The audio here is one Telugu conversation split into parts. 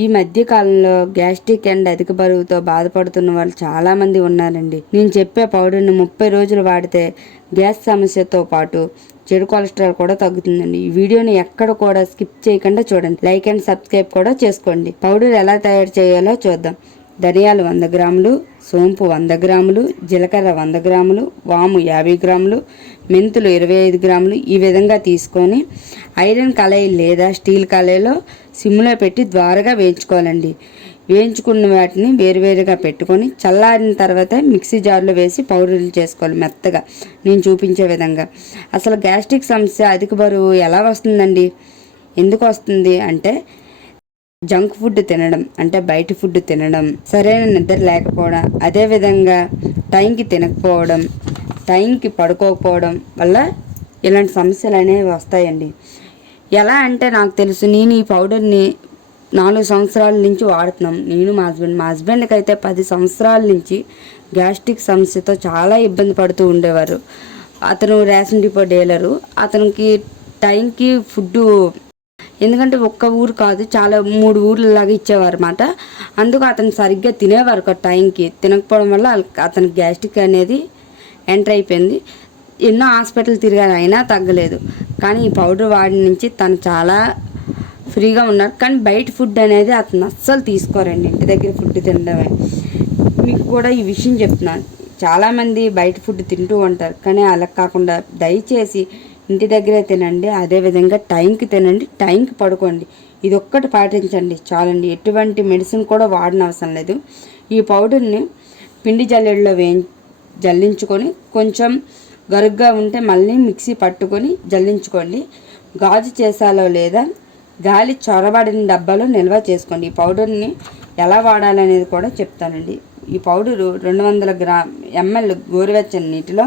ఈ మధ్య కాలంలో గ్యాస్ట్రిక్ అండ్ అధిక బరువుతో బాధపడుతున్న వాళ్ళు చాలామంది ఉన్నారండి. నేను చెప్పే పౌడర్ని 30 రోజులు వాడితే గ్యాస్ సమస్యతో పాటు చెడు కొలెస్ట్రాల్ కూడా తగ్గుతుందండి. ఈ వీడియోని ఎక్కడ కూడా స్కిప్ చేయకుండా చూడండి. లైక్ అండ్ సబ్స్క్రైబ్ కూడా చేసుకోండి. పౌడర్ ఎలా తయారు చేయాలో చూద్దాం. ధనియాలు 100 గ్రాములు, సోంపు 100 గ్రాములు, జీలకర్ర 100 గ్రాములు, వాము 50 గ్రాములు, మెంతులు 25 గ్రాములు ఈ విధంగా తీసుకొని ఐరన్ కళాయి లేదా స్టీల్ కళాయిలో సిమ్లో పెట్టి ద్వారగా వేయించుకోవాలండి. వేయించుకున్న వాటిని వేరువేరుగా పెట్టుకొని చల్లారిన తర్వాత మిక్సీ జార్లో వేసి పౌడర్లు చేసుకోవాలి మెత్తగా, నేను చూపించే విధంగా. అసలు గ్యాస్ట్రిక్ సమస్య, అధిక బరువు ఎలా వస్తుందండి? ఎందుకు వస్తుంది అంటే జంక్ ఫుడ్ తినడం, అంటే బయట ఫుడ్ తినడం, సరైన నిద్ర లేకపోవడం, అదేవిధంగా టైంకి తినకపోవడం, టైంకి పడుకోకపోవడం వల్ల ఇలాంటి సమస్యలు అనేవి వస్తాయండి. ఎలా అంటే నాకు తెలుసు, నేను ఈ పౌడర్ని 4 సంవత్సరాల నుంచి వాడుతున్నాం. నేను మా హస్బెండ్కి అయితే 10 సంవత్సరాల నుంచి గ్యాస్ట్రిక్ సమస్యతో చాలా ఇబ్బంది పడుతూ ఉండేవారు. అతను రేషన్ డిపో డీలరు. అతనికి టైంకి ఫుడ్డు, ఎందుకంటే ఒక్క ఊరు కాదు, చాలా 3 ఊర్లలాగా ఇచ్చేవారు అన్నమాట. అందుకు అతను సరిగ్గా తినేవారు ఒక టైంకి. తినకపోవడం వల్ల అతనికి గ్యాస్ట్రిక్ అనేది ఎంటర్ అయిపోయింది. ఎన్నో హాస్పిటల్ తిరిగారు, అయినా తగ్గలేదు. కానీ ఈ పౌడర్ వాడి నుంచి తను చాలా ఫ్రీగా ఉన్నారు. కానీ బయట ఫుడ్ అనేది అతను అస్సలు తీసుకోరండి, ఇంటి దగ్గర ఫుడ్ తినడమే. మీకు కూడా ఈ విషయం చెప్తున్నాను. చాలామంది బయట ఫుడ్ తింటూ ఉంటారు, కానీ అలా కాకుండా దయచేసి ఇంటి దగ్గరే తినండి. అదేవిధంగా టైంకి తినండి, టైంకి పడుకోండి. ఇది ఒక్కటి పాటించండి చాలండి. ఎటువంటి మెడిసిన్ కూడా వాడనవసరం లేదు. ఈ పౌడర్ని పిండి జల్లెడలో జల్లించుకొని కొంచెం గరుగ్గా ఉంటే మళ్ళీ మిక్సీ పట్టుకొని జల్లించుకోండి. గాజు చేసాలో లేదా గాలి చొరబడిన డబ్బాలో నిల్వ చేసుకోండి. ఈ పౌడర్ని ఎలా వాడాలనేది కూడా చెప్తానండి. ఈ పౌడరు 200 ml గోరువెచ్చని నీటిలో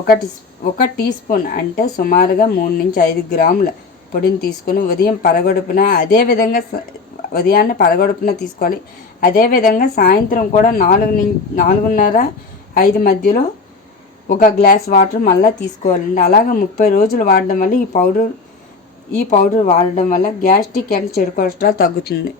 1 టీ స్పూన్, అంటే సుమారుగా 3 నుంచి 5 గ్రాముల పొడిని తీసుకొని ఉదయం పరగడుపున, అదేవిధంగా ఉదయాన్నే పరగడుపున తీసుకోవాలి. అదేవిధంగా సాయంత్రం కూడా 4:30, 5 మధ్యలో 1 గ్లాస్ వాటర్ మళ్ళీ తీసుకోవాలండి. అలాగే 30 రోజులు వాడడం వల్ల ఈ పౌడర్ వాడడం వల్ల గ్యాస్ట్రిక్ అండ్ చెడు కొలెస్ట్రాల్ తగ్గుతుంది.